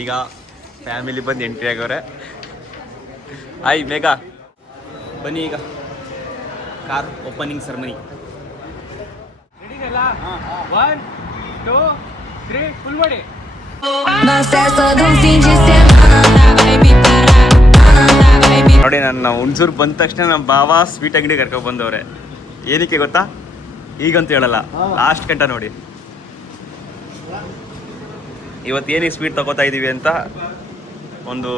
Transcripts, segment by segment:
ಈಗ ಫ್ಯಾಮಿಲಿ ಬಂದು entry ಆಗವ್ರೆ. Hi Megha, ಬನ್ನಿ ಈಗ car opening ceremony. One, two, three, full body. ನೋಡಿ, ನನ್ನ ಹುಣಸೂರು ಬಂದ ತಕ್ಷಣ ನಮ್ಮ ಭಾವ ಸ್ವೀಟ್ ಅಂಗಡಿ ಕರ್ಕೊಂಡು ಬಂದವ್ರೆ. ಏನಕ್ಕೆ ಗೊತ್ತಾ? ಈಗಂತ ಹೇಳಲ್ಲ, ಲಾಸ್ಟ್ ಗಂಟ ನೋಡಿ. ಇವತ್ತು ಏನಕ್ಕೆ ಸ್ವೀಟ್ ತಗೋತಾ ಇದ್ದೀವಿ ಅಂತ ಒಂದು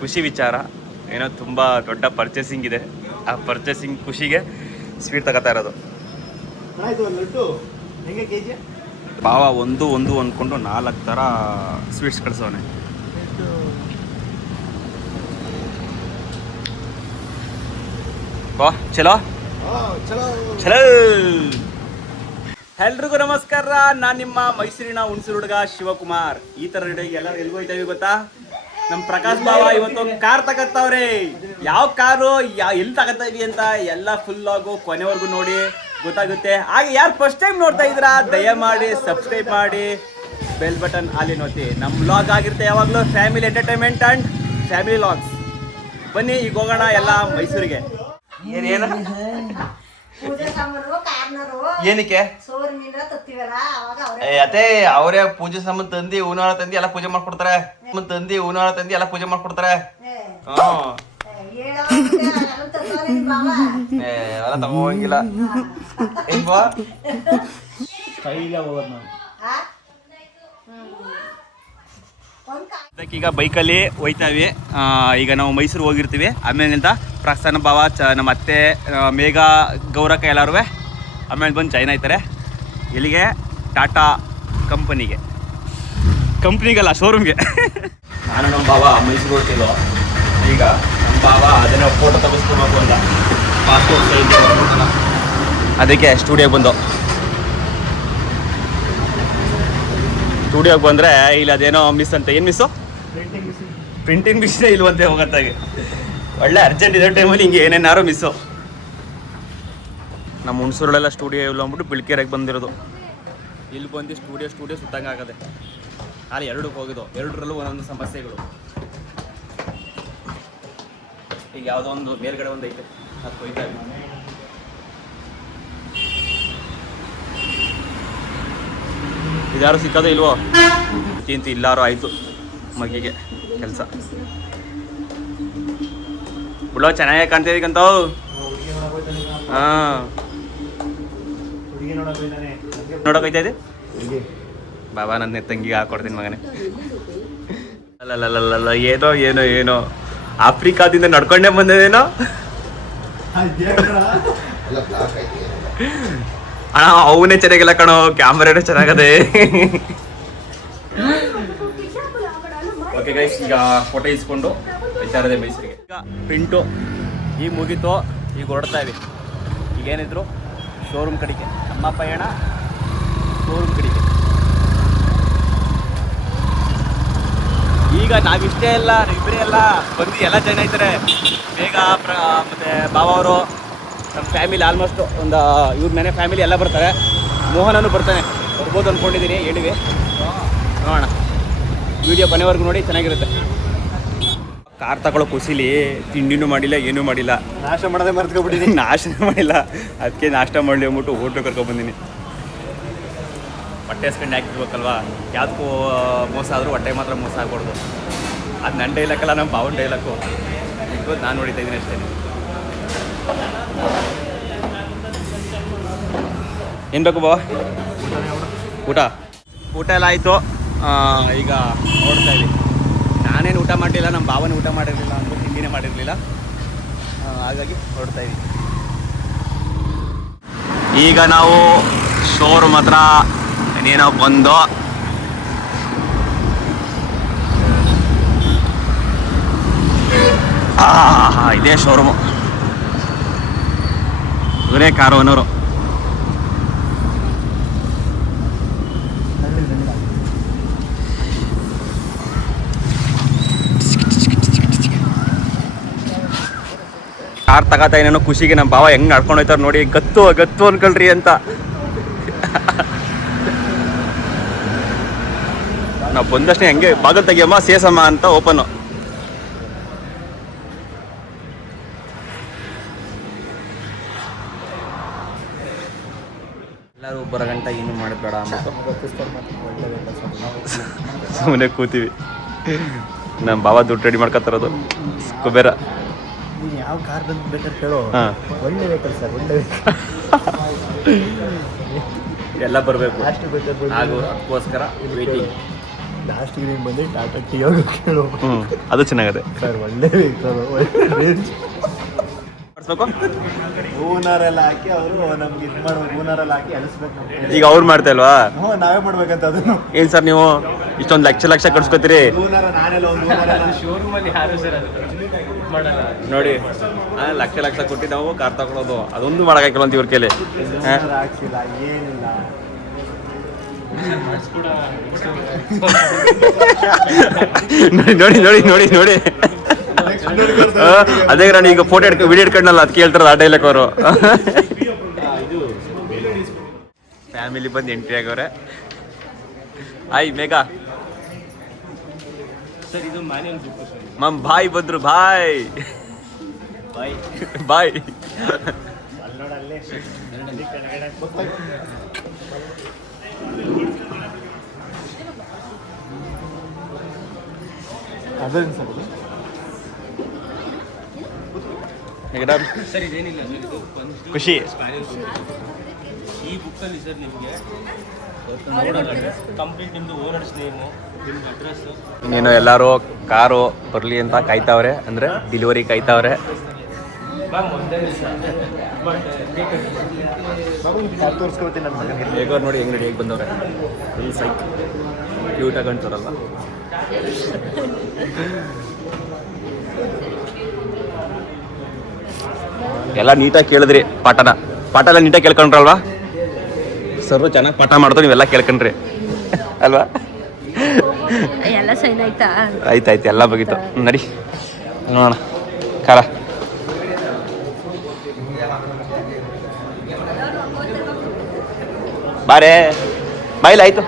ಖುಷಿ ವಿಚಾರ. ಏನೋ ತುಂಬ ದೊಡ್ಡ ಪರ್ಚೇಸಿಂಗ್ ಇದೆ. ಆ ಪರ್ಚೇಸಿಂಗ್ ಖುಷಿಗೆ ಸ್ವೀಟ್ ತಗೋತಾ ಇರೋದು. ಭಾವ ಒಂದು ಅಂದ್ಕೊಂಡು 4 ಥರ ಸ್ವೀಟ್ಸ್ ಕಳಿಸೋನೆ. ವಾಹ್, ಚಲೋ ಚಲೋ. ಎಲ್ರಿಗೂ ನಮಸ್ಕಾರ. ನಾನು ನಿಮ್ಮ ಮೈಸೂರಿನ ಹುಣಸೂರು ಹುಡುಗ ಶಿವಕುಮಾರ್. ಈ ಥರ ಎಲ್ಲರೂ ಎಲ್ಲಿಗೆ ಹೋಗ್ತಾವೆ ಗೊತ್ತಾ? ನಮ್ಮ ಪ್ರಕಾಶ್ ಭಾವ ಇವತ್ತು ಕಾರ್ ತಗತ್ತವ್ರೆ. ಯಾವ ಕಾರು, ಎಲ್ಲಿ ತಗತ್ತಾ ಇದೀವಿ ಅಂತ ಎಲ್ಲ ಫುಲ್ ಆಗು ಕೊನೆವರೆಗೂ ನೋಡಿ ಗೊತ್ತಾಗುತ್ತೆ. ಹಾಗೆ ಯಾರು ಫಸ್ಟ್ ಟೈಮ್ ನೋಡ್ತಾ ಇದ್ದೀರಾ, ದಯಮಾಡಿ ಸಬ್ಸ್ಕ್ರೈಬ್ ಮಾಡಿ, ಬೆಲ್ ಬಟನ್ ಅಲ್ಲಿ ನೋಡ್ತಿ. ನಮ್ಮ ವ್ಲಾಗ್ ಆಗಿರುತ್ತೆ ಯಾವಾಗಲೂ family entertainment and family vlogs. ಬನ್ನಿ ಈಗ ಹೋಗೋಣ ಎಲ್ಲ ಮೈಸೂರಿಗೆ. ಏನೇನು ಏನಕ್ಕೆ ಅದೇ ಅವರೇ ಪೂಜೆ ಸಾಮಾನು ತಂದು ಹೂನಾಳ ತಂದು ಎಲ್ಲ ಪೂಜೆ ಮಾಡ್ಕೊಡ್ತಾರೆ. ಎಲ್ಲ ಪೂಜೆ ಮಾಡ್ಕೊಡ್ತಾರೆ. ಅವೆಲ್ಲ ತಗೋಂಗಿಲ್ಲ. ಈಗ ಬೈಕಲ್ಲಿ ಹೋಯ್ತಾವಿ. ಈಗ ನಾವು ಮೈಸೂರು ಹೋಗಿರ್ತೀವಿ. ಆಮೇಲಿಂದ ಪ್ರಸ್ಥಾನ ಭಾವ, ನಮ್ಮ ಅತ್ತೆ ಮೇಘ, ಗೌರಕ್ಕ ಎಲ್ಲರೂ ಆಮೇಲೆ ಬಂದು ಜಾಯ್ನ್ ಆಯ್ತಾರೆ. ಇಲ್ಲಿಗೆ ಟಾಟಾ ಕಂಪ್ನಿಗಲ್ಲ ಶೋರೂಮ್ಗೆ. ನಾನು ನಮ್ಮ ಭಾವ ಮೈಸೂರು ಹೊರಟಿಲ್ಲ. ಈಗ ನಮ್ಮ ಭಾವ ಅದನ್ನ ಫೋಟೋ ತೆಗೆಸ್ಕೊಬೇಕು ಅಂತ ಪಾಸ್ಪೋರ್ಟ್ ಸೈಜ್ ಅದಕ್ಕೆ ಸ್ಟುಡಿಯೋಗೆ ಬಂದು. ಸ್ಟುಡಿಯೋಗೆ ಬಂದರೆ ಇಲ್ಲಿ ಅದೇನೋ ಮಿಸ್ ಅಂತ. ಏನು ಮಿಸ್ಸು? ಪ್ರಿಂಟಿಂಗ್ ಮಿಸ್ಸೇ ಇಲ್ವಂತೆ ಹೋಗತ್ತಾಗೆ. ಒಳ್ಳೆ ಅರ್ಜೆಂಟ್ ಇರೋ ಟೈಮಲ್ಲಿ ಹಿಂಗೆ ಏನೇನಾರು ಮಿಸ್ಸು. ನಮ್ಮ ಹುಣಸೂರಲ್ಲೆಲ್ಲ ಸ್ಟುಡಿಯೋ ಇಲ್ಲ ಅಂದ್ಬಿಟ್ಟು ಬಿಳ್ಕೆರೆಗೆ ಬಂದಿರೋದು. ಇಲ್ಲಿ ಬಂದು ಸ್ಟುಡಿಯೋ ಸುತ್ತಂಗೆ ಆಗದೆ. ಅಲ್ಲಿ 2ಕ್ಕೆ ಹೋಗಿದ್ದು. 2ರಲ್ಲೂ ಒಂದೊಂದು ಸಮಸ್ಯೆಗಳು. ಈಗ ಯಾವುದೋ ಒಂದು ಮೇಲ್ಗಡೆ ಒಂದು ಐತೆ, ಅದು ಹೋಯ್ತಾ ಇದೆ. ಇದ್ಯಾರು ಸಿಕ್ಕೋದೇ ಇಲ್ವೋ ಚಿಂತ. ಇಲ್ಲಾರು ಆಯಿತು ಮಗಿಗೆ ಕೆಲಸ. ಬಿಡೋ ಚೆನ್ನಾಗೇ ಕಾಣ್ತಿದ್ದೀಕಂತವು. ಹಾಂ, ನೋಡೋಕೈತಾ ಇದೆ ಬಾಬಾ. ನನ್ನ ತಂಗಿಗೆ ಹಾಕೊಡ್ತೀನಿ ಮಗನೇ. ಅಲ್ಲಲ್ಲ ಏನೋ ಆಫ್ರಿಕಾದಿಂದ ನಡ್ಕೊಂಡೇ ಬಂದೇನೋ ಅಣ್ಣ. ಅವನೇ ಚೆನ್ನಾಗಿಲ್ಲ ಕಣೋ, ಕ್ಯಾಮ್ರಾನೇ ಚೆನ್ನಾಗದೆ. ಓಕೆ ಗೈಸ್, ಈಗ ಫೋಟೋ ಇಸ್ಕೊಂಡು ವಿಚಾರದೆ ಮೈಸೂರಿಗೆ. ಈಗ ಪ್ರಿಂಟು ಈಗ ಮುಗೀತು. ಈಗ ಹೊರಡ್ತಾ ಇವಿ. ಈಗೇನಿದ್ರು ಶೋರೂಮ್ ಕಡೆಗೆ. ನಮ್ಮ ಪಯಣ ಶೋರೂಮ್ ಕಡೆಗೆ. ಈಗ ನಾವಿಷ್ಟೇ ಎಲ್ಲ ಇಬ್ಬರೇ ಎಲ್ಲ ಬಂದು ಎಲ್ಲ ಜನ ಇದ್ದಾರೆ. ಬೇಗ ಮತ್ತು ಭಾವ ಅವರು, ನಮ್ಮ ಫ್ಯಾಮಿಲಿ ಆಲ್ಮೋಸ್ಟ್ ಒಂದು ಇವ್ರ ಮನೆ ಫ್ಯಾಮಿಲಿ ಎಲ್ಲ ಬರ್ತಾರೆ. ಮೋಹನನು ಬರ್ತಾನೆ, ಬರ್ಬೋದು ಅಂದ್ಕೊಂಡಿದ್ದೀನಿ. ಹೇಳಿವಿ ನೋಡೋಣ. ವಿಡಿಯೋ ಕೊನೆವರೆಗೂ ನೋಡಿ, ಚೆನ್ನಾಗಿರುತ್ತೆ. ಕಾರ್ ತಗೊಳ್ಳೋ ಖುಷಿಲಿ ತಿಂಡಿನೂ ಮಾಡಿಲ್ಲ, ಏನೂ ಮಾಡಿಲ್ಲ. ನಾಷ್ಟ ಮಾಡೋದೇ ಮರ್ತ್ಕೊಬಿಟ್ಟಿದ್ದೀನಿ. ನಾಷ್ಟ ಮಾಡಿಲ್ಲ, ಅದಕ್ಕೆ ನಾಷ್ಟ ಮಾಡಲಿ ಅಂದ್ಬಿಟ್ಟು ಹೋಟ್ಲು ಕರ್ಕೊಬಂದಿನಿ. ಹೊಟ್ಟೆ ಹಸ್ಕೊಂಡು ಹಾಕಿರ್ಬೇಕಲ್ವಾ. ಯಾವುದಕ್ಕೂ ಮೋಸ ಆದರೂ ಹೊಟ್ಟೆ ಮಾತ್ರ ಮೋಸ ಆಗ್ಬಾರ್ದು. ಅದು ನನ್ನ ಡೈಲಾಕಲ್ಲ, ನಮ್ಮ ಭಾವನ ಡೈಲಾಕು. ಇವತ್ತು ನಾನು ನೋಡಿತಾ ಇದ್ದೀನಿ ಅಷ್ಟೇ. ಏನು ಬೇಕು ಬಾವ? ಊಟ ಎಲ್ಲ ಆಯಿತು. ಈಗ ನೋಡ್ತಾ ಇದ್ದೀವಿ. ನಾನೇನು ಊಟ ಮಾಡಲಿಲ್ಲ, ನಮ್ಮ ಭಾವನೇ ಊಟ ಮಾಡಿರಲಿಲ್ಲ ಅಂದ್ಬಿಟ್ಟು ತಿಂಡಿನೇ ಮಾಡಿರಲಿಲ್ಲ. ಹಾಗಾಗಿ ಹೊರಡ್ತಾ ಇದ್ದೀವಿ. ಈಗ ನಾವು ಶೋರೂಮ್ ಹತ್ರ ಇನ್ನೇನೋ ಬಂದು ಇದೇ ಶೋರೂಮು. ಇವರೇ ಕಾರು ಅನ್ನೋರು. ಕಾರ್ ತಗೋತಾ ಏನೇನೋ ಖುಷಿಗೆ ನಮ್ಮ ಭಾವ ಹೆಂಗೆ ನಡ್ಕೊಂಡು ಹೋಯ್ತಾರೆ ನೋಡಿ. ಗತ್ತು ಅನ್ಕೊಳ್ರಿ ಅಂತ. ನಾವು ಬಂದಷ್ಟೇ ಹೆಂಗೆ ಬಾಗಿಲು ತೆಗಿಯಮ್ಮ ಸೇಸಮ್ಮ ಅಂತ ಓಪನ್ನು. ಎಲ್ಲರೂ ಬರೋ ಗಂಟ ಏನು ಮಾಡಬೇಡ ಅಂದ್ಬಿಟ್ಟು ಸುಮ್ಮನೆ ಕೂತೀವಿ. ನಮ್ಮ ಬಾಬಾ ದುಡ್ಡು ರೆಡಿ ಮಾಡ್ಕೊತಾರದು ಕುಬೇರ. ಯಾವ ಕಾರ್ ಬಂದು ಬೇಕಾದ್ರೆ ಕೇಳೋ. ಹಾಂ, ಒಳ್ಳೆ ವೆಹಿಕಲ್ ಸರ್, ಒಳ್ಳೆ ಎಲ್ಲ ಬರಬೇಕು ಲಾಸ್ಟ್ ಬೇಕಾದ್ರೆ ಹಾಗೂ ಅದಕ್ಕೋಸ್ಕರ ವೇಟಿಂಗ್. ಲಾಸ್ಟಿಗೆ ನೀನು ಬಂದು ಟಾಟಾ ಟಿಯಾಗೋ ಕೇಳೋ. ಅದು ಚೆನ್ನಾಗಿದೆ ಸರ್, ಒಳ್ಳೆ ವೆಹಿಕಲ್, ಒಳ್ಳೆ ರೇಂಜ್. ಮಾಡಿಸ್ಬೇಕು. ಹೂನಾರೆಲ್ಲ ಹಾಕಿ ಅವರು ನಮ್ಗೆ ಇದು ಮಾಡ್ಬೇಕು, ಹೂನಾರೆಲ್ಲ ಹಾಕಿ ಅಳಿಸ್ಬೇಕು. ಈಗ ಅವ್ರು ಮಾಡ್ತಾ ಇಲ್ವಾ? ಹ್ಞೂ, ನಾವೇ ಮಾಡ್ಬೇಕಂತ ಅದನ್ನು. ಏನು ಸರ್ ನೀವು ಇಷ್ಟೊಂದು ಲಕ್ಷ ಕಟ್ಸ್ಕೊತೀರಿ? ಹೂನಾರ ನಾನೆಲ್ಲ ಒಂದು ಹೂನಾರೆಲ್ಲ ಶೋರೂಮಲ್ಲಿ ಯಾರು ಸರ್ ಅದು ಮಾಡಲ್ಲ ನೋಡಿ, ಲಕ್ಷ ಕೊಟ್ಟು ನಾವು ಕಾರ್ ತಗೊಳೋದು, ಅದೊಂದು ಮಾಡೋಕ್ಕಾಗಿಲ್ಲ ಅಂತ ಇವ್ರ ಕೈಲಿ. ಹೂನಾರ ಹಾಕ್ಸಿಲ್ಲ, ಏನಿಲ್ಲ. ನೋಡಿ ನೋಡಿ ನೋಡಿ ನೋಡಿ ಅದೇ ನಾನು ಈಗ ಫೋಟೋ ವಿಡಿಯೋ ಇಟ್ಕೊಂಡಲ್ಲ ಅದಕ್ಕೆ ಹೇಳ್ತಾರದು ಆ ಡೈಲಾಗ್ ಅವರು. ಫ್ಯಾಮಿಲಿ ಬಂದು ಎಂಟ್ರಿ ಆಗವ್ರೆ. ಹಾಯ್ ಮೇಘಾ ಸರ್, ಇದು ಮ್ಯಾನ್ಯಲ್ ಬುಕ್ ಸರ್. ಮಮ್ ಬಾಯ್ ಬಂದ್ರು, ಬಾಯ್ ಬಾಯ್ ಬಾಯ್. ಅಲ್ಲೋಡಲ್ಲೇ ಅದೇನು ಸರ್ ಇದು? ಸರ್ ಇದೇನಿಲ್ಲ ಸರ್, ಇದು ಒಂದು ಖುಷಿ. Spaniel book. ಈ ಬುಕ್ಕಲ್ಲಿ ಸರ್ ನಿಮಗೆ ಕಂಪ್ಲೀಟ್ ನಿಮ್ಮದು ಓನರ್ಸ್ ನೇಮು, ನಿಮ್ದು ಅಡ್ರೆಸ್ಸು. ಇನ್ನೇನು ಎಲ್ಲರೂ ಕಾರು ಬರಲಿ ಅಂತ ಕಾಯ್ತಾವ್ರೆ, ಅಂದರೆ ಡೆಲಿವರಿ ಕಾಯ್ತಾವ್ರೆ. ಮ್ಯಾಮ್ ಒಂದೇ ಕಾರ್ ತೋರಿಸ್ಕೊಳ್ತೀನಿ ನನ್ನ ಮಗನಿಗೆ. ಹೇಗೋ ನೋಡಿ ಹೆಂಗೆ ರೆಡಿ ಹೇಗೆ ಬಂದವ್ರೆ, ಫುಲ್ ಸೈಕ್ ಕ್ಯೂಟಾಗಿ ಕಾಣ್ತಾರಲ್ಲ. ಎಲ್ಲ ನೀಟಾಗಿ ಕೇಳಿದ್ರಿ ಪಾಠ ಎಲ್ಲ ನೀಟಾಗಿ ಕೇಳ್ಕೊಂಡ್ರಲ್ವಾ? ಸರ್ ಚೆನ್ನಾಗಿ ಪಾಠ ಮಾಡ್ತಾರೆ, ನೀವೆಲ್ಲ ಕೇಳ್ಕೊಂಡ್ರಿ ಅಲ್ವಾ? ಎಲ್ಲ ಸೈನ್ ಆಯ್ತಾ? ಆಯ್ತಾಯ್ತು, ಎಲ್ಲ ಬಗೀತು. ನಡಿ ನೋಡೋಣ ಖಾರ. ಬಾರೇ ಬಾಯಿಲ್ ಆಯ್ತು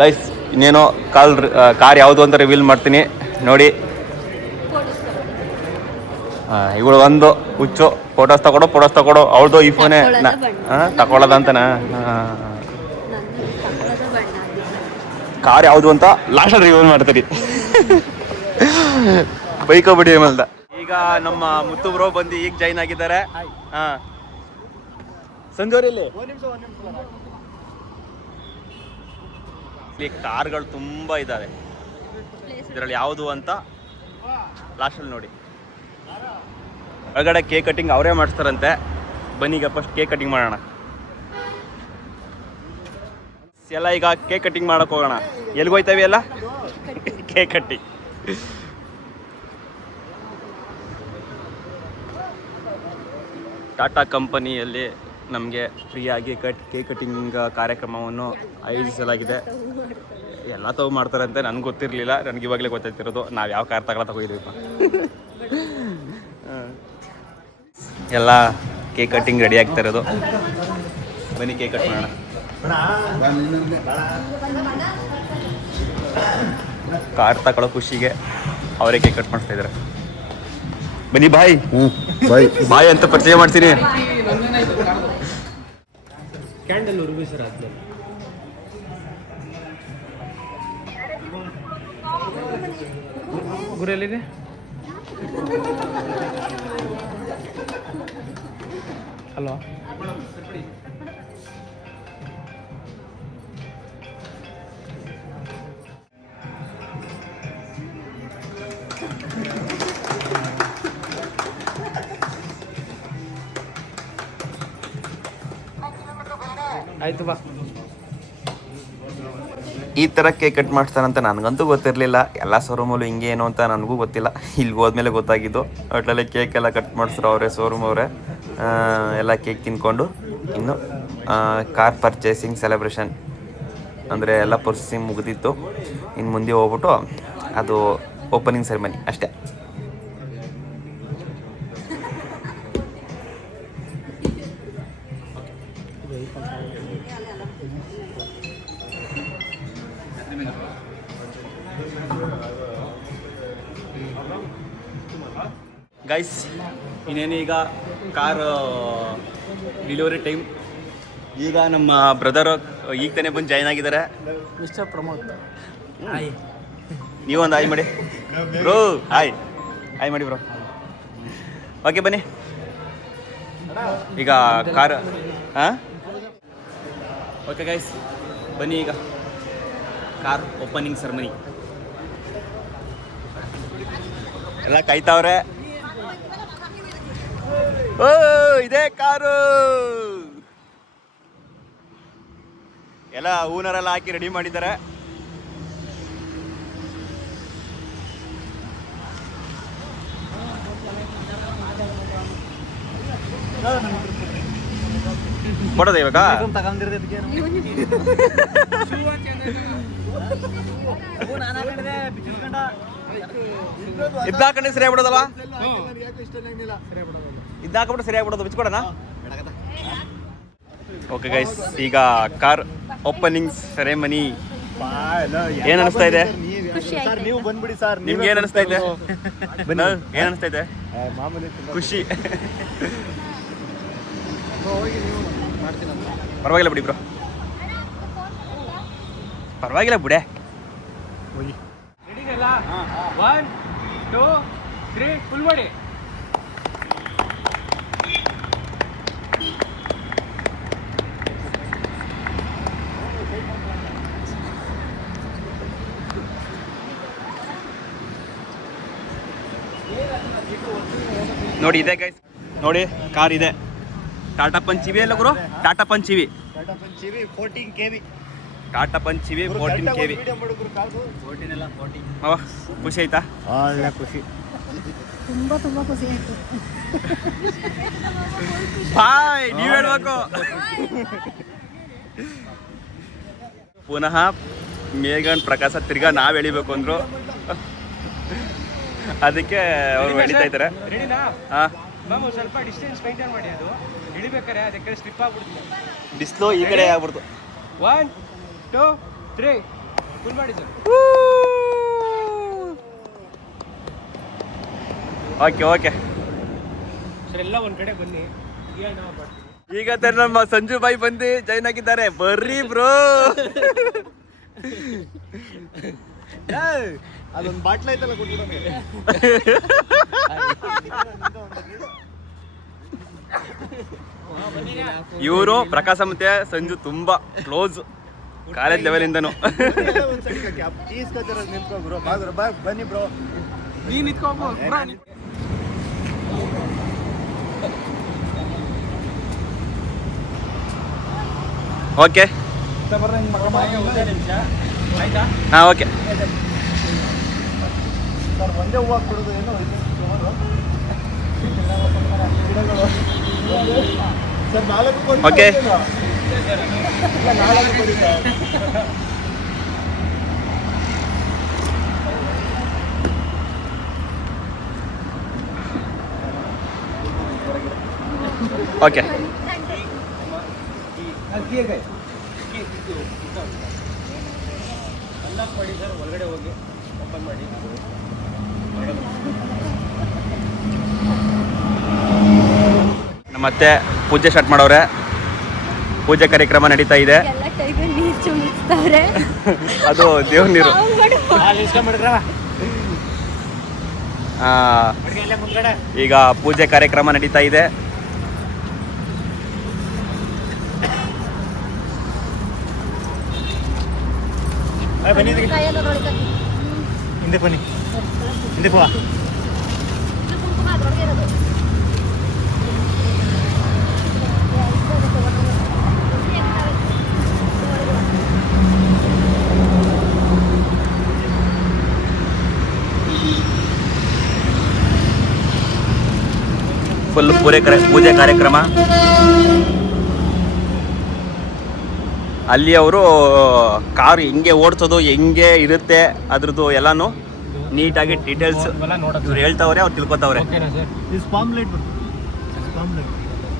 ಗೈಸ್. ಇನ್ನೇನೋ ಕಾರ್ ಯಾವುದು ಅಂತ ರಿವೀಲ್ ಮಾಡ್ತೀನಿ ನೋಡಿ. ಇವಳು ಒಂದು ಹುಚ್ಚು, ಫೋಟೋಸ್ ತಗೊಡು ಅವಳದು ಈ ಫೋನೇ ತಗೊಳ್ಳೋದಂತನಾ? ಕಾರ್ ಯಾವುದು ಅಂತ ಲಾಸ್ಟಲ್ಲಿ ರಿವೀಲ್ ಮಾಡ್ತೀರಿ. ಬೈಕೋಬಿಡಿ ಮಲ್ದ. ಈಗ ನಮ್ಮ ಮುತ್ತು ಬ್ರೋ ಬಂದು ಈಗ ಜಾಯ್ನ್ ಆಗಿದ್ದಾರೆ. ಹಾಂ, ಸಂಜೋರಿಯಲ್ಲಿ ಇಲ್ಲಿ ಕಾರ್ಗಳು ತುಂಬ ಇದ್ದಾವೆ. ಇದರಲ್ಲಿ ಯಾವುದು ಅಂತ ಲಾಸ್ಟಲ್ಲಿ ನೋಡಿ. ಒಳಗಡೆ ಕೇಕ್ ಕಟ್ಟಿಂಗ್ ಅವರೇ ಮಾಡಿಸ್ತಾರಂತೆ. ಬನ್ನಿ ಈಗ ಫಸ್ಟ್ ಕೇಕ್ ಕಟ್ಟಿಂಗ್ ಮಾಡೋಣ. ಎಲ್ಲ ಈಗ ಕೇಕ್ ಕಟ್ಟಿಂಗ್ ಮಾಡೋಕೆ ಹೋಗೋಣ. ಎಲ್ಲಿಗೆ ಹೋಯ್ತೇವೆ ಎಲ್ಲ? Cake cutting. ಟಾಟಾ ಕಂಪನಿಯಲ್ಲಿ ನಮಗೆ ಫ್ರೀಯಾಗಿ ಕೇಕ್ ಕಟ್ಟಿಂಗ್ ಕಾರ್ಯಕ್ರಮವನ್ನು ಆಯೋಜಿಸಲಾಗಿದೆ. ಎಲ್ಲ ತಾವು ಮಾಡ್ತಾರಂತೆ, ನನಗೆ ಗೊತ್ತಿರಲಿಲ್ಲ. ನನಗೆ ಇವಾಗಲೇ ಗೊತ್ತಾಗ್ತಿರೋದು ನಾವು ಯಾವ ಕಾರ್ ತಗೊಳ್ಳಿದ್ದೀವಿ. ಎಲ್ಲ ಕೇಕ್ ಕಟ್ಟಿಂಗ್ ರೆಡಿ ಆಗ್ತಾ ಇರೋದು. ಬನ್ನಿ ಕೇಕ್ ಕಟ್ ಮಾಡೋಣ. ಕಾರ್ ತಗೊಳ್ಳೋ ಖುಷಿಗೆ ಅವರೇ ಕೇಕ್ ಕಟ್ ಮಾಡಿಸ್ತಾ ಇದ್ದಾರೆ. ಬನ್ನಿ ಬಾಯ್ ಬಾಯ್ ಅಂತ ಪರಿಚಯ ಮಾಡ್ತೀನಿ. ಕ್ಯಾಂಡಲ್ ಉರುಗಿ ಸರ್ ಆದ್ಮೇಲೆ ಗುರೆಲ್ಲಿದೆ? ಹಲೋ, ಆಯ್ತು ಬಾ. ಈ ಥರ ಕೇಕ್ ಕಟ್ ಮಾಡ್ತಾರಂತ ನನಗಂತೂ ಗೊತ್ತಿರಲಿಲ್ಲ. ಎಲ್ಲ ಶೋರೂಮಲ್ಲೂ ಹಿಂಗೆ ಏನು ಅಂತ ನನಗೂ ಗೊತ್ತಿಲ್ಲ. ಇಲ್ಲಿ ಹೋದ್ಮೇಲೆ ಗೊತ್ತಾಗಿದ್ದು. ಒಟ್ಟಲ್ಲಿ ಕೇಕ್ ಎಲ್ಲ ಕಟ್ ಮಾಡಿಸ್ರು ಅವರೇ, ಶೋರೂಮ್ ಅವರೇ. ಎಲ್ಲ ಕೇಕ್ ತಿನ್ಕೊಂಡು ಇನ್ನು ಕಾರ್ ಪರ್ಚೇಸಿಂಗ್ ಸೆಲೆಬ್ರೇಷನ್ ಅಂದರೆ ಎಲ್ಲ ಪರ್ಚೇಸಿಂಗ್ ಮುಗಿದಿತ್ತು. ಇನ್ನು ಮುಂದೆ ಹೋಗ್ಬಿಟ್ಟು ಅದು ಓಪನಿಂಗ್ ಸೆರೆಮನಿ ಅಷ್ಟೇ. ಗೈಸ್ ಇನ್ನೇನು ಈಗ ಕಾರ್ ಡೆಲಿವರಿ ಟೈಮ್. ಈಗ ನಮ್ಮ ಬ್ರದರ್ ಈಗ ತಾನೇ ಬಂದು ಜಾಯ್ನ್ ಆಗಿದ್ದಾರೆ. ಮಿಸ್ಟರ್ ಪ್ರಮೋದ್ ನೀವೊಂದು ಹಾಯ್ ಮಾಡಿ ಬ್ರೋ. ಹಾಯ್ ಮಾಡಿ ಬ್ರೋ. ಓಕೆ ಬನ್ನಿ ಈಗ ಕಾರ್. ಹಾಂ ಓಕೆ ಗೈಸ್ ಬನ್ನಿ ಈಗ ಕಾರ್ ಓಪನಿಂಗ್ ಸೆರೆಮನಿ ಎಲ್ಲ ಕಾಯ್ತಾವ್ರೆ. ಓ ಇದೇ ಕಾರು ಎಲ್ಲ ಹೂನರೆಲ್ಲ ಹಾಕಿ ರೆಡಿ ಮಾಡಿದ್ದಾರೆ. ಕೊಡೋದ ಇವಾಗ ಇದ್ದಾಕಂಡೆ ಸರಿ ಆಗ್ಬಿಡೋದಲ್ಲ, ಇದ್ದಾಕಬಿಟ್ಟು ಸರಿ ಆಗ್ಬಿಡೋದು. ಬಿಚ್ಕೊಡೋಣ. ಓಕೆ ಗೈಸ್ ಈಗ ಕಾರ್ ಓಪನಿಂಗ್ ಸೆರೆಮನಿ ಏನ್ ಅನಿಸ್ತಾ ಇದೆ? ಸರ್ ನೀವು ಬಂದ್ಬಿಡಿ ಸರ್. ನಿಮ್ಗೆ ಏನ್ ಅನಿಸ್ತಾ ಇದೆ? ಏನ್ ಅನಿಸ್ತಾ ಇದೆ? ಖುಷಿ. ಪರವಾಗಿಲ್ಲ ಬಿಡಿ ಬ್ರೋ, ಪರವಾಗಿಲ್ಲ ಬಿಡೆ. ರೆಡಿನಲ್ಲ? 1 2 3 ಫುಲ್ ಮಾಡಿ. ನೋಡಿ ಇದೆ ಗೈಸ್, ನೋಡಿ ಕಾರ್ ಇದೆ. ಟಾಟಾ ಪಂಚ್ ಇವಿ ಎಲ್ಲ ಗುರು, Tata Punch EV, 14 kV. Tata Punch EV 14 kV. ಮಾವ ಖುಷಿ ಆಯ್ತಾ? ಒಳ್ಳೆ ಖುಷಿ. ತುಂಬಾ ಖುಷಿ ಆಯ್ತು. ಬಾಯ್ ನೀವ್ ಹೇಳ್ಬೇಕು. ಪುನಃ ಮೇಘನ್ ಪ್ರಕಾಶ ತಿರ್ಗಾ ನಾವ್ ಎಳಿಬೇಕು ಅಂದ್ರು, ಅದಕ್ಕೆ ಅವ್ರು ಎಳಿತಾ ಇದ್ದಾರೆ. ರೆಡಿನಾ? ಹಾ ಮ್ಯಾಮ್ ಸ್ವಲ್ಪ ಡಿಸ್ಟೆನ್ಸ್ ಮೇಂಟೈನ್ ಮಾಡಿ. ಅದು ಇಳಿಬೇಕಾರೆ ಅದಕ್ಕೆ ಸ್ಲಿಪ್ ಆಗ್ಬಿಡ್ತೀನಿ. ಬಿಸ್ಲು ಈ ಕಡೆ ಆಗ್ಬಿಡ್ತು. 1 2 3 ಫುಲ್ ಮಾಡಿ ಸರ್. ಓಕೆ ಓಕೆ ಸರ್ ಎಲ್ಲ ಒಂದ್ ಕಡೆ ಬನ್ನಿ. ಈಗ ತಾನೇ ನಮ್ಮ ಸಂಜು ಬಾಯಿ ಬಂದು ಜಾಯ್ನ್ ಆಗಿದ್ದಾರೆ. ಬರ್ರಿ ಬ್ರೋ. ಅದೊಂದು ಬಾಟ್ಲ ಐತಲ್ಲ ಕೊಟ್ಬಿಡೋಣ. ಇವರು ಪ್ರಕಾಶ ಮತ್ತೆ ಸಂಜು ತುಂಬಾ ಕ್ಲೋಸ್ ಕಾಲೇಜ್ ಲೆವೆಲ್ ಇಂದನು. ಬನ್ನಿ ಬ್ರೋ. ನೀನ್ ನಿಂತ್ಕೋಬೋ. ಓಕೆ ಹಾಂ ಓಕೆ ಸರ್ ಒಂದೇ ಹೂವು ಕೊಡೋದು ಏನು ಸರ್ 4 ಕೊಡಿ. ಓಕೆ ಇಲ್ಲ 4 ಕೊಡಿ ಸರ್. ಓಕೆ ಮಾಡಿ ಸರ್. ಒಳಗಡೆ ಹೋಗಿ ಓಪನ್ ಮಾಡಿ. ಮತ್ತೆ ಪೂಜೆ ಸ್ಟಾರ್ಟ್ ಮಾಡವ್ರೆ. ಪೂಜೆ ಕಾರ್ಯಕ್ರಮ ನಡೀತಾ ಇದೆ. ಎಲ್ಲ ಕೈಗೆ ನೀರು ಚುಮುಕ್ತಾರೆ. ಅದು ದೇವ್ರ ನೀರು. ಈಗ ಪೂಜೆ ಕಾರ್ಯಕ್ರಮ ನಡೀತಾ ಇದೆ. ಹಿಂದೆ ಬನ್ನಿ, ಹಿಂದೆ ಬಾ. ಫುಲ್ ಪೂಜೆ ಕಾರ್ಯಕ್ರಮ. ಅಲ್ಲಿ ಅವರು ಕಾರು ಹೆಂಗೆ ಓಡಿಸೋದು, ಹೆಂಗೆ ಇರುತ್ತೆ ಅದ್ರದ್ದು ಎಲ್ಲಾನು ನೀಟಾಗಿ ಡೀಟೇಲ್ಸ್ ಇವ್ರು ಹೇಳ್ತಾವ್ರೆ, ಅವ್ರು ತಿಳ್ಕೊತಾವ್ರೆ. ಓಕೆನಾ ಸರ್? ಈ ಸ್ಪಾಮ್ ಲೈಟ್ ಬರ್ತದೆ. ಸ್ಪಾಮ್ ಲೈಟ್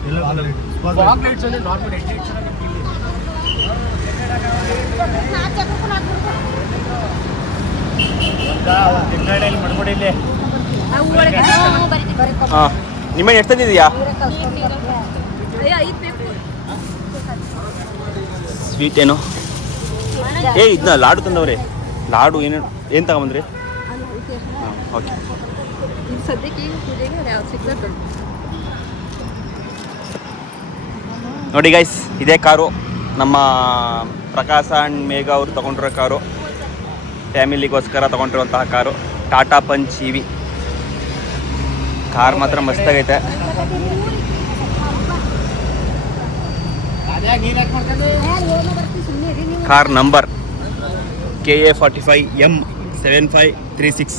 ಎಲ್ಲ ಫಾಗ್ ಲೈಟ್ಸ್ ಅಂದ್ರೆ ನಾರ್ಮಲ್ ಹೆಡ್ ಲೈಟ್ಸ್ ಅನ್ನ ಇಲ್ಲಿ ಹಾಂ ನಿಮ್ಮನೆ ಎಷ್ಟು ತಂದಿದೆಯಾ ಸ್ವೀಟ್ ಏನು ಇದನ್ನ ಲಾಡು ತಂದವ್ರೆ ಲಾಡು ಏನು ತಗೊಂಬಂದ್ರಿ ಹಾಂ ಓಕೆ ನೋಡಿ ಗೈಸ್ ಇದೇ ಕಾರು ನಮ್ಮ ಪ್ರಕಾಶ ಆ್ಯಂಡ್ ಮೇಘ ಅವರು ತೊಗೊಂಡಿರೋ ಕಾರು ಫ್ಯಾಮಿಲಿಗೋಸ್ಕರ ತೊಗೊಂಡಿರುವಂತಹ car Tata Punch EV car ಮಾತ್ರ ಮಸ್ತಾಗೈತೆ ಕಾರ್ ನಂಬರ್ KA45M7536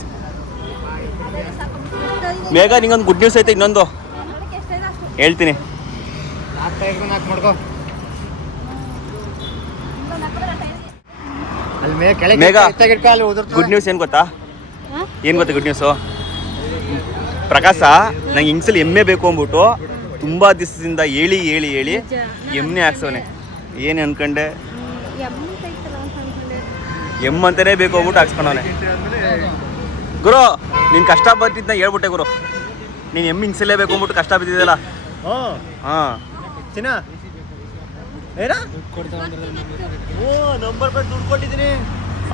ಮೇಘ ನಿಂಗೊಂದು ಗುಡ್ ನ್ಯೂಸ್ ಐತೆ ಇನ್ನೊಂದು ಹೇಳ್ತೀನಿ ಮೇಘ ಗುಡ್ ನ್ಯೂಸ್ ಏನು ಗೊತ್ತಾ ಗುಡ್ ನ್ಯೂಸು ಪ್ರಕಾಶ ನಂಗೆ ಹಿಂಗ್ಸಲ್ಲಿ ಎಮ್ಮೆ ಬೇಕು ಅಂದ್ಬಿಟ್ಟು ತುಂಬ ದಿವಸದಿಂದ ಹೇಳಿ ಎಮ್ಮೆ ಹಾಕ್ಸವನೆ ಏನು ಅನ್ಕೊಂಡೆ ಅಂತಲೇ ಬೇಕು ಅಂದ್ಬಿಟ್ಟು ಹಾಕ್ಸ್ಕೊಂಡವನೆ ಗುರು ನೀನು ಕಷ್ಟ ಬರ್ತಿದ್ನ ಹೇಳ್ಬಿಟ್ಟೆ ಗುರು ನೀನು ಎಮ್ಮೆ ಹಿಂಗ್ಸಲ್ಲೇ ಬೇಕು ಅಂದ್ಬಿಟ್ಟು ಕಷ್ಟ ಬಿದ್ದಿದ್ದಲ್ಲ ಹಾಂ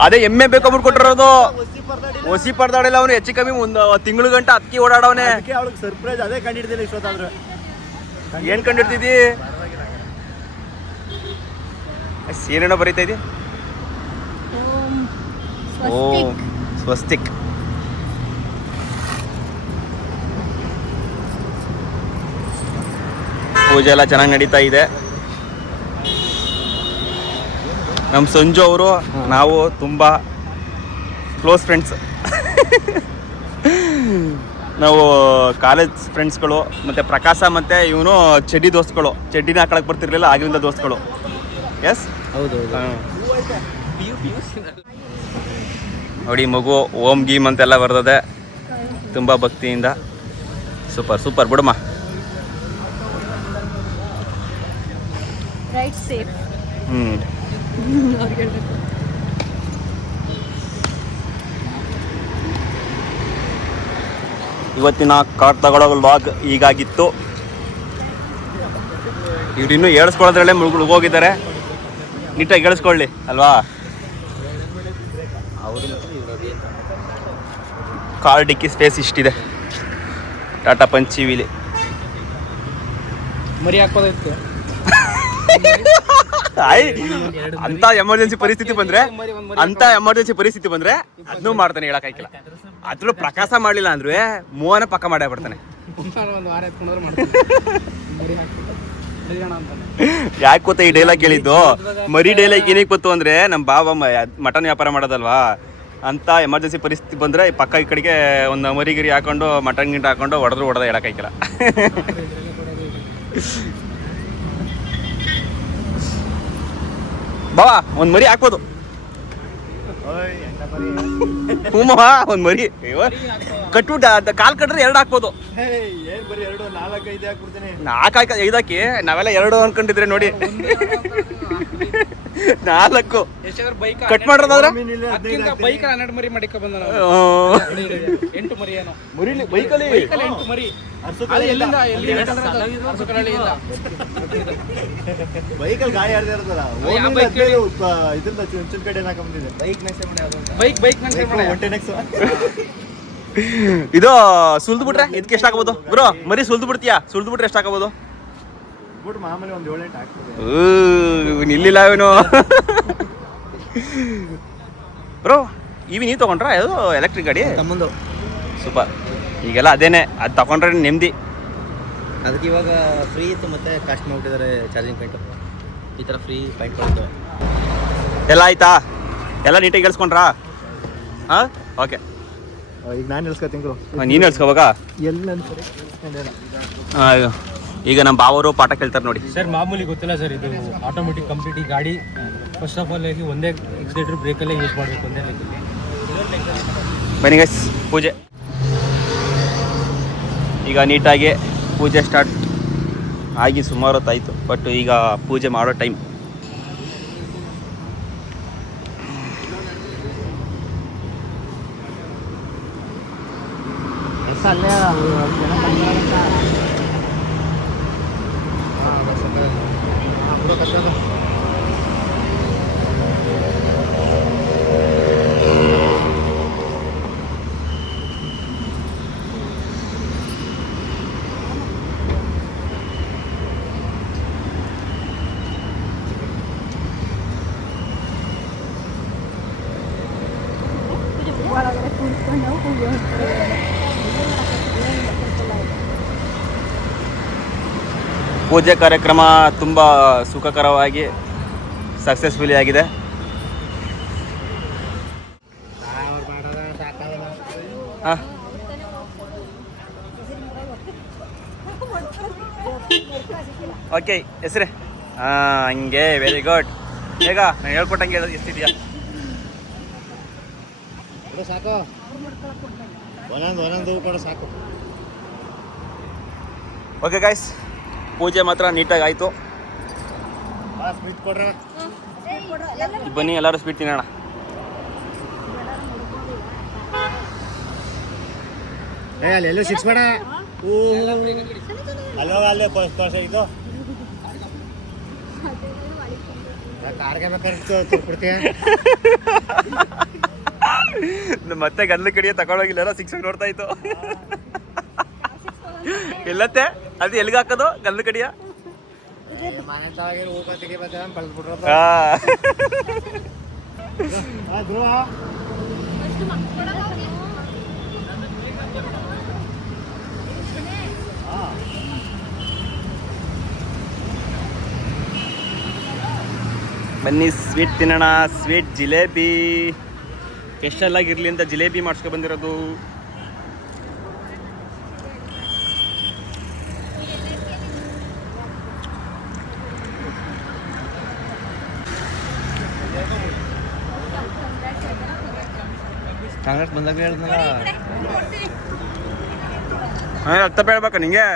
ಅದೇ ಎಮ್ಮೆ ಬೇಕು ಅಂದ್ಬಿಟ್ಟು ಕೊಟ್ಟಿರೋದು ಒಸಿ ಪರ್ದಾಡಿಲ್ಲ ಅವನು ಹೆಚ್ಚು ಕಮ್ಮಿ ಒಂದು ತಿಂಗಳು ಗಂಟೆ ಅದಕ್ಕೆ ಓಡಾಡವನೆ ಸರ್ಪ್ರೈಸ್ ಅದೇ ಕಂಡಿಡ್ದಿಲ್ಲ ಇಷ್ಟೊತ್ತಾದ್ರೆ ಏನು ಕಂಡಿಡ್ತಿದ್ದಿ ಏನೇನೋ ಬರೀತಾ ಇದೆಯಾ ಓಂ ಸ್ವಸ್ತಿಕ್ ಪೂಜೆ ಎಲ್ಲ ಚೆನ್ನಾಗಿ ನಡೀತಾ ಇದೆ ನಮ್ಮ ಸಂಜು ಅವರು ನಾವು ತುಂಬ ಕ್ಲೋಸ್ ಫ್ರೆಂಡ್ಸ್ ನಾವು ಕಾಲೇಜ್ ಫ್ರೆಂಡ್ಸ್ಗಳು ಮತ್ತು ಪ್ರಕಾಶ ಮತ್ತು ಇವನು ಚಡ್ಡಿ ದೋಸ್ತುಗಳು ಚಡ್ಡಿನ ಹಾಕೊಳಕ್ಕೆ ಬರ್ತಿರ್ಲಿಲ್ಲ ಆಗಿಂದ ದೋಸ್ತುಗಳು ಎಸ್ ಹೌದು ನೋಡಿ ಮಗು ಓಂ ಗೀಮ್ ಅಂತೆಲ್ಲ ಬರ್ತದೆ ತುಂಬ ಭಕ್ತಿಯಿಂದ ಸೂಪರ್ ಬಿಡಮ್ಮ ಇವತ್ತಿನ ಕಾರ್ ತಗೊಳ್ಳೋ ಲಾಗ್ ಹೀಗಾಗಿತ್ತು ಇವ್ರು ಇನ್ನೂ ಏಳಿಸ್ಕೊಳ್ಳೋದ್ರಲ್ಲೇ ಹೋಗಿದ್ದಾರೆ ನೀಟಾಗಿ ಏಳಿಸ್ಕೊಳ್ಳಿ ಅಲ್ವಾ ಕಾರ್ ಡಿಕ್ಕಿ ಸ್ಪೇಸ್ ಇಷ್ಟಿದೆ ಟಾಟಾ ಪಂಚ್ ಇವಿಲಿ ಮರಿ ಹಾಕೋದಿತ್ತು ಅಂತ ಎಮರ್ಜೆನ್ಸಿ ಪರಿಸ್ಥಿತಿ ಬಂದ್ರೆ ಅದನ್ನೂ ಮಾಡ್ತಾನೆ ಹೇಳಕ್ ಆಯ್ಕಿಲ್ಲ ಅದ್ರೂ ಪ್ರಕಾಶ ಮಾಡ್ಲಿಲ್ಲ ಅಂದ್ರೆ ಮೋಹನ ಪಕ್ಕ ಮಾಡೇ ಬಿಡ್ತಾನೆ ಯಾಕೆ ಗೊತ್ತಾ ಈ ಡೈಲಾಗ್ ಕೇಳಿದ್ದು ಮರಿ ಡೈಲಾಗ್ ಏನಕ್ಕೆ ಗೊತ್ತು ಅಂದ್ರೆ ನಮ್ಮ ಬಾಬಾ ಮಟನ್ ವ್ಯಾಪಾರ ಮಾಡೋದಲ್ವಾ ಅಂತ ಎಮರ್ಜೆನ್ಸಿ ಪರಿಸ್ಥಿತಿ ಬಂದ್ರೆ ಪಕ್ಕ ಈ ಕಡೆಗೆ ಒಂದು ಮರಿಗಿರಿ ಹಾಕೊಂಡು ಮಟನ್ ಗಿಂಟ ಹಾಕೊಂಡು ಹೊಡೆದ ಹೇಳಕ್ ಆಯ್ಕಿಲ್ಲ ಬಾವಾ ಒಂದ್ ಮರಿ ಹಾಕ್ಬೋದು ಹೂಮವ ಒಂದ್ ಮರಿ ಕಟ್ಬಿಟ್ಟು ಕಾಲ್ ಕಟ್ರೆ 2 ಹಾಕ್ಬೋದು 4 5 ಹಾಕಿ ನಾವೆಲ್ಲ 2 ಅನ್ಕೊಂಡಿದ್ರೆ ನೋಡಿ 4 ಕಟ್ ಮಾಡಿರೋದಾದ್ರೆ ಬೈಕ್ 12 ಮರಿ ಮಾಡಿಕ ಬಂದ 8 ಮರಿ ಏನೋ ಬೈಕಲ್ಲಿ 8 ಮರಿ ಬೈಕಲ್ಲಿ ಗಾಯ ಯಾರ್ದು ಇರ್ತಲ್ಲ ಇದ್ರಿಂದ ಚುಂಚನ ಕಡೆ ಹಾಕೊಂಡ್ಬಂದಿದೆ ಬೈಕ್ ಇದು ಸುಲ್ದು ಬಿಟ್ರೆ ಇದಕ್ಕೆ ಎಷ್ಟು ಹಾಕಬಹುದು ಬ್ರೋ ಮರಿ ಸುಲ್ದು ಬಿಡ್ತೀಯಾ ಸುಲ್ದು ಬಿಟ್ರೆ ಎಷ್ಟು ಹಾಕಬಹುದು ಮಾಮೂಲಿ ಒಂದು 7-8 ಹಾಕ್ಬೋದು ನಿಲ್ಲಿಲ್ಲ ಇವನು ಬ್ರೋ ಇವಿ ನೀವು ತಗೊಂಡ್ರ ಯಾವುದು ಎಲೆಕ್ಟ್ರಿಕ್ ಗಾಡಿ ತಮ್ಮಂದು ಸೂಪರ್ ಈಗೆಲ್ಲ ಅದೇನೆ ಅದು ತಗೊಂಡ್ರೆ ನೆಮ್ಮದಿ ಅದಕ್ಕೆ ಇವಾಗ ಫ್ರೀ ಇತ್ತು ಮತ್ತೆ ಕಾಸ್ಟ್ ಮಾಡಿಬಿಟ್ಟಿದ್ದಾರೆ ಚಾರ್ಜಿಂಗ್ ಪಾಯಿಂಟು ಈ ಥರ ಫ್ರೀ ಪಾಯಿಂಟ್ ಕೊಡ್ತೇವೆ ಎಲ್ಲ ಆಯ್ತಾ ಎಲ್ಲ ನೀಟಾಗಿ ಕೇಳಿಸ್ಕೊಂಡ್ರಾ ಹಾಂ ಓಕೆ ಈಗ ನಾನು ಹೇಳ್ಸ್ಕೊತೀನಿ ನೀನು ಹೇಳ್ಸ್ಕೋಬೇಕಾ ಎಲ್ಲ ಈಗ ನಮ್ಮ ಬಾವರು ಪಾಠ ಕೇಳ್ತಾರೆ ನೋಡಿ ಸರ್ ಮಾಮೂಲಿ ಗೊತ್ತಿಲ್ಲ ಸರ್ ಇದು ಆಟೋಮೆಟಿಕ್ ಕಂಪ್ಲೀಟ್ ಗಾಡಿ ಫಸ್ಟ್ ಆಫ್ ಆಲ್ ಆಗಿ ಒಂದೇ ಎಕ್ಸಿಲೇಟರ್ ಬ್ರೇಕಲ್ಲೇ ಯೂಸ್ ಮಾಡಬೇಕು ಒಂದೇ ಬನ್ನಿ ಗೈಸ್ ಪೂಜೆ ಈಗ ನೀಟಾಗಿ ಪೂಜೆ ಸ್ಟಾರ್ಟ್ ಆಗಿ ಸುಮಾರು ಹೊತ್ತಾಯಿತು ಬಟ್ ಈಗ ಪೂಜೆ ಮಾಡೋ ಟೈಮ್ ಒಳಗಡೆ ಕೂತ್ಕೊಂಡು ಹೂವು ಪೂಜೆ ಕಾರ್ಯಕ್ರಮ ತುಂಬ ಸುಖಕರವಾಗಿ ಸಕ್ಸಸ್ಫುಲಿ ಆಗಿದೆ. ಓಕೆ ಹೆಸ್ರೆ ಹಂಗೆ ವೆರಿ ಗುಡ್. ಬೇಗ ನಾನು ಹೇಳ್ಕೊಟ್ಟಂಗೆ ಎಷ್ಟಿದೆಯಾ ಸಾಕು, ಒಂದೊಂದು ಕೊಡು ಸಾಕು. ಓಕೆ ಗೈಸ್, ಪೂಜೆ ಮಾತ್ರ ನೀಟಾಗಿ ಆಯಿತು. ಸ್ವೀಟ್ ಕೊಡ್ರ, ಬನ್ನಿ ಎಲ್ಲರೂ ಸ್ವೀಟ್ ತಿನ್ನೋಣ. ಅಲ್ಲಿ ಎಲ್ಲೂ ಸಿಕ್ಸ್ಬೇಡ. ಅಲ್ಲೇ ವರ್ಷ ಇದು ಕಾರ್ಗೆ ಬೇಕಾದ್ರೆ ಕೊಡ್ತೀಯ. ಮತ್ತೆ ಗಂದ್ಲ ಕಡಿಯ ತಗೊಂಡೋಗಿಲ್ಲ, ಸಿಕ್ಸ್ ನೋಡ್ತಾ ಇತ್ತು. ಎಲ್ಲತ್ತೆ ಅದು ಎಲ್ಲಿಗೆ ಹಾಕೋದು ಗಂದ್ಲ ಕಡಿಯ? ಬನ್ನಿ ಸ್ವೀಟ್ ತಿನ್ನೋಣ. ಸ್ವೀಟ್ ಜಿಲೇಬಿ ಸ್ಪೆಷಲಾಗಿರಲಿ ಅಂತ ಜಿಲೇಬಿ ಮಾಡಿಸ್ಕೊ ಬಂದಿರೋದು. ಕಾಂಗ್ರೆಸ್ ಬಂದಾಗ ಹೇಳಿದ್ನಲ್ಲ, ಅರ್ಥ ಹೇಳ್ಬೇಕ ನಿಂಗೆ.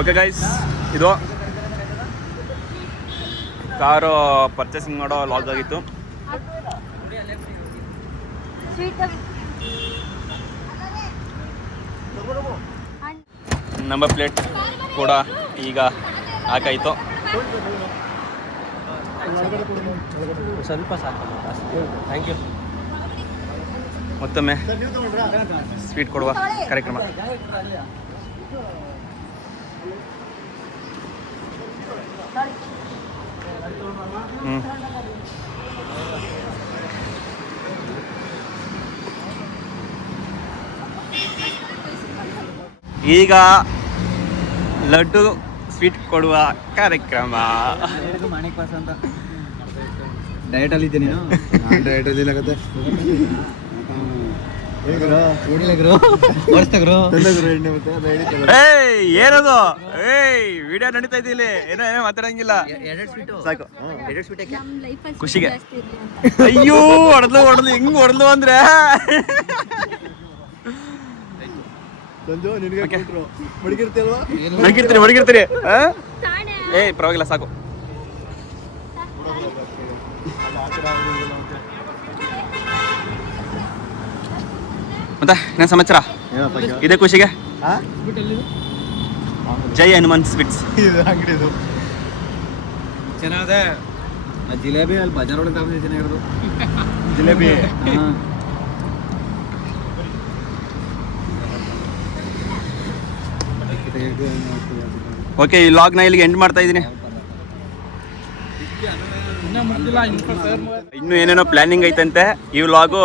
ಓಕೆ ಗೈಸ್, ಇದು ಕಾರು ಪರ್ಚೇಸಿಂಗ್ ಮಾಡೋ ಲಾಗ್ ಆಗಿತ್ತು. ನಂಬರ್ ಪ್ಲೇಟ್ ಕೂಡ ಈಗ ಹಾಕಾಯಿತು. ಸ್ವಲ್ಪ ಸಾಕು. Thank you. ಮತ್ತೊಮ್ಮೆ ಸ್ವೀಟ್ ಕೊಡುವ ಕಾರ್ಯಕ್ರಮ. ಈಗ ಲಡ್ಡು ಸ್ವೀಟ್ ಕೊಡುವ ಕಾರ್ಯಕ್ರಮ. ಮಾಣಿಕ್ ಪಾಸ್ ಅಂತ ಡಯಟಲ್ಲಿ ಇದ್ದೀನಿ ನಾನು. ಡಯಟಲ್ಲಿ ಆಗತ್ತೆ. ಏನದು? ವಿಡಿಯೋ ನಡೀತಾ ಇದ್ದಿಲ್ಲ, ಏನೋ ಮಾತಾಡಂಗಿಲ್ಲ. ಸಾಕು ಖುಷಿಗೆ. ಅಯ್ಯೋ ಹೊಡೆದ್ಲು ಹೆಂಗ್ ಹೊಡೆದ್ಲು ಅಂದ್ರೆ ಮಡಗಿರ್ತೀರಿ. ಏಯ್ ಪರವಾಗಿಲ್ಲ, ಸಾಕು. ಮತ್ತೆ ಏನ ಸಮಾಚಾರ? ಇದೇ ಖುಷಿಗೆ ಜೈ ಹನುಮಾನ್ ಸ್ವೀಟ್ಸ್. ಚೆನ್ನಾಗಿದೆ ಜಿಲೇಬಿ. ಅಲ್ಲಿ ಬಜಾರ್ ಒಳಗೆ ತಗೊಂಡು ಚೆನ್ನಾಗಿರೋದು ಜಿಲೇಬಿ. ಓಕೆ, ಈ ಲಾಗ್ನ ಇಲ್ಲಿಗೆ ಎಂಡ್ ಮಾಡ್ತಾ ಇದ್ದೀನಿ. ಇನ್ನು ಏನೇನೋ ಪ್ಲಾನಿಂಗ್ ಐತಂತೆ. ಈ ವ್ಲಾಗು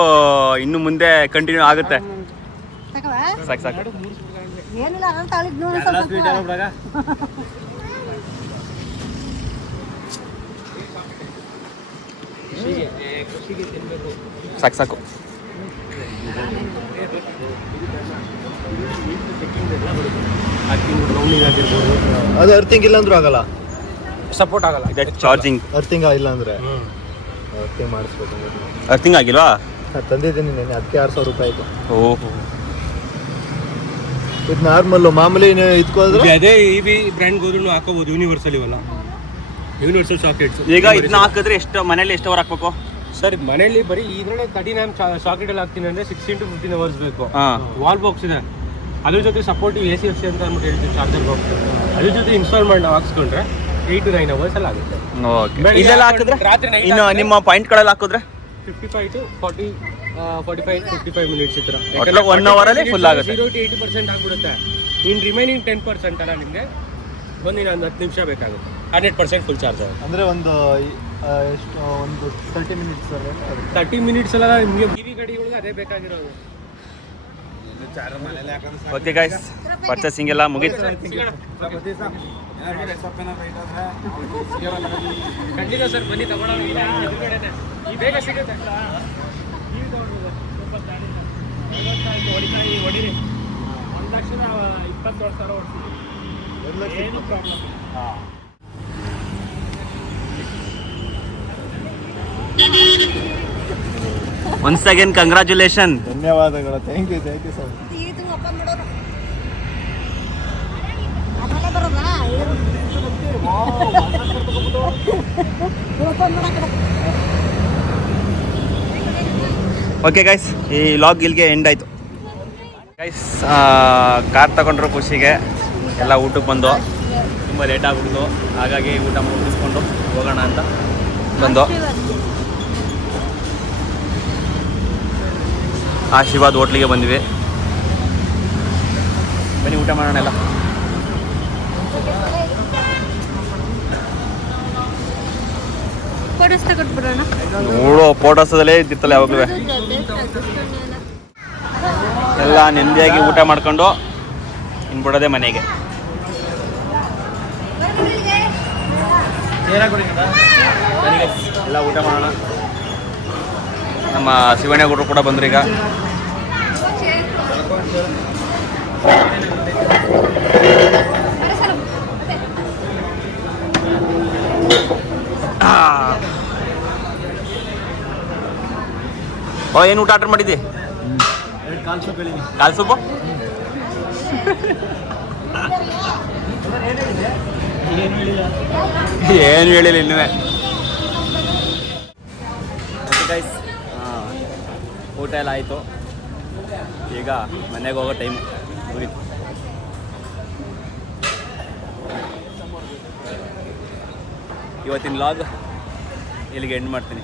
ಇನ್ನು ಮುಂದೆ ಕಂಟಿನ್ಯೂ ಆಗುತ್ತೆ. ಸಾಕು ಸಾಕು. ಏನಿಲ್ಲ, ನಾನು ತಾಳಿದ್ನು ಸಾಕು ಸಾಕು. ಚೆಕ್ಕಿಂಗ್ ಎಲ್ಲ ಬರುತ್ತೆ. ಹಾಕಿಂಗ್ ರೌಂಡಿಂಗ್ ಆಗಿರ್ಬೋದು, ಅದು ಅರ್ಥಿಂಗ್ ಇಲ್ಲ ಅಂದ್ರೂ ಆಗಲ್ಲ. ಸಪೋರ್ಟ್ ಆಗಲ್ಲ. ಚಾರ್ಜಿಂಗ್ ಅರ್ಥಿಂಗ್ ಇಲ್ಲ ಅಂದರೆ ಅರ್ಥಿಂಗ್ ಮಾಡಿಸ್ಬೇಕು. ಅರ್ಥಿಂಗ್ ಆಗಿಲ್ವಾ? ತಂದಿದ್ದೀನಿ ನೆನೆ, ಅದಕ್ಕೆ 6,000 ರೂಪಾಯಿ ಆಯಿತು. ಓಹೋ, ಇದು ನಾರ್ಮಲ್ಲು ಮಾಮೂಲಿ ಇದ್ಕೋದ್ರೆ ಅದೇ EV ಬ್ರ್ಯಾಂಡ್ ಹೋದ್ರೂ ಹಾಕೋಬಹುದು. ಯೂನಿವರ್ಸಲ್ ಇವಲ್ಲ, ಯೂನಿವರ್ಸಲ್ ಸಾಕೆಟ್ಸ್. ಈಗ ಇದನ್ನ ಹಾಕಿದ್ರೆ ಎಷ್ಟು ಮನೇಲಿ ಎಷ್ಟು ಅವರ್ ಹಾಕ್ಬೇಕು ಸರ್? ಮನೆಯಲ್ಲಿ ಬರೀ ಇದರಲ್ಲೇ 13 ಆಂಪ್ ಸಾಕೆಟ್ ಅಲ್ಲಿ ಹಾಕ್ತೀನಿ ಅಂದರೆ 16 to 15 ಅವರ್ಸ್ ಬೇಕು. ಹಾಂ, ವಾಲ್ ಬಾಕ್ಸ್ ಇದೆ, ಅದ್ರ ಜೊತೆ ಸಪೋರ್ಟಿವ್ AC FC ಅಂತ ಅಂದ್ಬಿಟ್ಟು ಹೇಳ್ತೀವಿ, ಚಾರ್ಜರ್ ಬಾಕ್ಸ್. ಅದ್ರ ಜೊತೆ ಇನ್ಸ್ಟಾಲ್ ಮಾಡಿ ನಾವು ಹಾಕ್ಸ್ಕೊಂಡ್ರೆ 8 to 9 ಅವರ್ಸ್ ಅಲ್ಲಿ ಆಗುತ್ತೆ. ಓಕೆ. ಇದೆಲ್ಲ ಹಾಕಿದ್ರೆ ರಾತ್ರಿ night ಇನ್ನು ನಿಮ್ಮ ಪಾಯಿಂಟ್ಗಳೆಲ್ಲ ಹಾಕಿದ್ರೆ 55 to 40 45 55 ಮಿನಿಟ್ಸ್ ಇತರ ಒಟ್ಟು 1 hour ಅಲ್ಲಿ full ಆಗುತ್ತೆ. 0 to 80% ಆಗ್ಬಿಡುತ್ತೆ. ಇನ್ ರಿಮೈನಿಂಗ್ 10% ಅಲ್ಲ ನಿಮಗೆ ಒಂದಿನ 10 ನಿಮಿಷ ಬೇಕಾಗುತ್ತೆ. 100% ಫುಲ್ ಚಾರ್ಜ್ ಆಗುತ್ತೆ. ಅಂದರೆ ಒಂದು ಎಷ್ಟು ಒಂದು 30 ಮಿನಿಟ್ಸ್ 30 ಮಿನಿಟ್ಸ್ ಎಲ್ಲ ನಿಮಗೆ EV ಗಾಡಿಗಳಿಗೆ ಅದೇ ಬೇಕಾಗಿರೋದು. ಓಕೆ ಗೈಸ್, ಪರ್ಚೇಸಿಂಗ್ ಎಲ್ಲ ಮುಗೀತು. ಖಂಡಿತ ಸರ್, ಬನ್ನಿ ತಗೊಳ್ಳೋಣ. ಈ ಬೇಗ ಸಿಗುತ್ತೆ. ಹೊಡಿರಿ 1,20,000 ಏನು ಪ್ರಾಬ್ಲಮ್. Once again congratulation. ಧನ್ಯವಾದಗಳು. Thank you sir. ಇದು ಓಪನ್ ಮಾಡೋರು ಆಮೇಲೆ ಬರೋದಾ ಓಪನ್ ಮಾಡಕ್ಕೆ. ಓಕೆ ಗೈಸ್, ಈ ಲಾಗ್ ಇಲ್ಲಿಗೆ ಎಂಡ್ ಆಯಿತು ಗೈಸ್. ಕಾರ್ ತಗೊಂಡ್ರು ಖುಷಿಗೆ ಎಲ್ಲ ಊಟಕ್ಕೆ ಬಂದು ತುಂಬ ಲೇಟ್ ಆಗ್ಬಿಡ್ತು, ಹಾಗಾಗಿ ಊಟ ಮುಗಿಸ್ಕೊಂಡು ಹೋಗೋಣ ಅಂತ ಬಂದು ಆಶೀರ್ವಾದ್ ಹೋಟ್ಲಿಗೆ ಬಂದ್ವಿ. ಬನ್ನಿ ಊಟ ಮಾಡೋಣ ಎಲ್ಲ. ಫೋಟೋಸ್ ತಗೊಟ್ಬಿಡೋಣ. ನೋಡೋ ಫೋಟೋಸದಲ್ಲೇ ಇದ್ದಿರ್ತಲ್ಲ ಯಾವಾಗಲೂ. ಎಲ್ಲ ನೆಮ್ಮದಿಯಾಗಿ ಊಟ ಮಾಡ್ಕೊಂಡು ಇನ್ಬಿಡೋದೆ ಮನೆಗೆ. ಎಲ್ಲ ಊಟ ಮಾಡೋಣ. ನಮ್ಮ ಶಿವಣ್ಣಗೌಡರು ಕೂಡ ಬಂದ್ರು ಈಗ. ಓ, ಏನು ಊಟ ಆರ್ಡರ್ ಮಾಡಿದ್ದಿ? ಕಾಲ್ ಸೂಪು. ಏನು ಹೇಳಿಲ್ಲ ಇನ್ನೂ. ಗೈಸ್, ಊಟ ಎಲ್ಲ ಆಯಿತು, ಈಗ ಮನೆಗೆ ಹೋಗೋ ಟೈಮ್ ಮುಗೀತು. ಇವತ್ತಿನ ಲಾಗ್ ಇಲ್ಲಿಗೆ ಎಂಡ್ ಮಾಡ್ತೀನಿ.